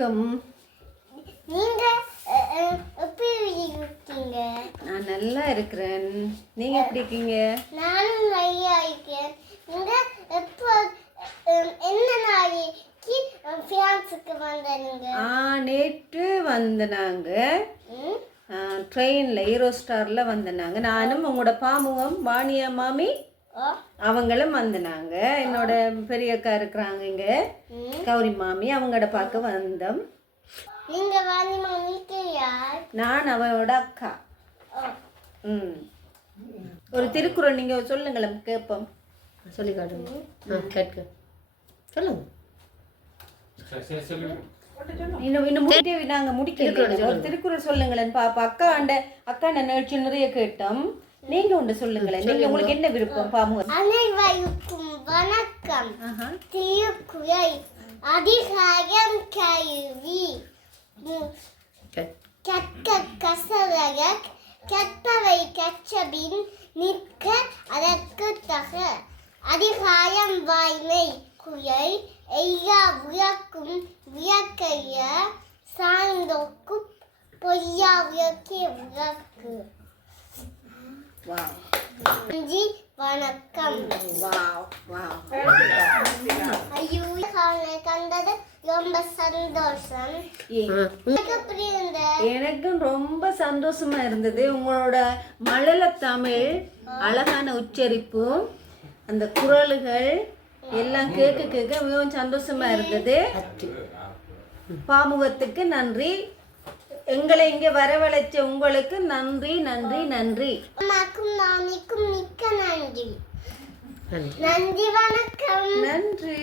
வணக்கம். நீங்க எப்படி இருக்கீங்க? நான் நல்லா இருக்கிறேன். நீங்க எப்படி இருக்கீங்க? நானும் நல்லா இருக்கேன். நீங்க எப்போ என்ன நாளைக்கு ஃபியான்ஸுக்கு வந்தீங்க? நேற்று வந்தனாங்க. ட்ரெயினில் ஈரோஸ்டாரில் வந்தனாங்க. நானும் உங்களோட பாமுகம் வாணியா மாமி அவங்களும் வந்தனாங்க. என்னோட பெரிய அக்கா இருக்கிறாங்க இங்கே, கௌரி மாமி, அவங்களோட பார்க்க வந்தோம். நீங்க வாணி மாமிக்கு யார்? நான் அவளோட அக்கா. ஒரு திருக்குறள் நீங்கள் சொல்லுங்களேன், கேட்போம். சொல்லி காட்டுங்க. கேட்க சொல்லுங்க. இன்னும் நாங்கள் முடிக்கல. ஒரு திருக்குறள் சொல்லுங்களேன் பாப்பா. அக்கா நிகழ்ச்சி நிறைய கேட்டோம். நீங்க ஒன்று சொல்லுங்களேன். நீங்க உங்களுக்கு என்ன விருப்பம் பாமுக? அனைவருக்கும் வணக்கம். திருக்குறள் அதிகாரம் கல்வி. கற்க கசடற கற்பவை கற்றபின் நிற்க அதற்கு தக. அதிகாரம் வாய்மை. குறள் எல்லா உலக்கும் விளக்கைய சார்ந்தோக்கும் பொய்யா விளக்கே உலக்கு. நன்றி, வணக்கம். ஐயோ, கண்டது ரொம்ப சந்தோஷம். எனக்கும் ரொம்ப சந்தோஷமா இருந்தது. உங்களோட மழல தமிழ் அழகான உச்சரிப்பும் அந்த குரல்கள் எல்லாம் கேட்க கேட்க மிகவும் சந்தோஷமா இருந்தது. பாமுகத்துக்கு நன்றி. எங்களை இங்கே வரவழைச்ச உங்களுக்கு நன்றி நன்றி நன்றி. அம்மாக்கும் மாமிக்கும் மிக்க நன்றி. நன்றி, வணக்கம். நன்றி.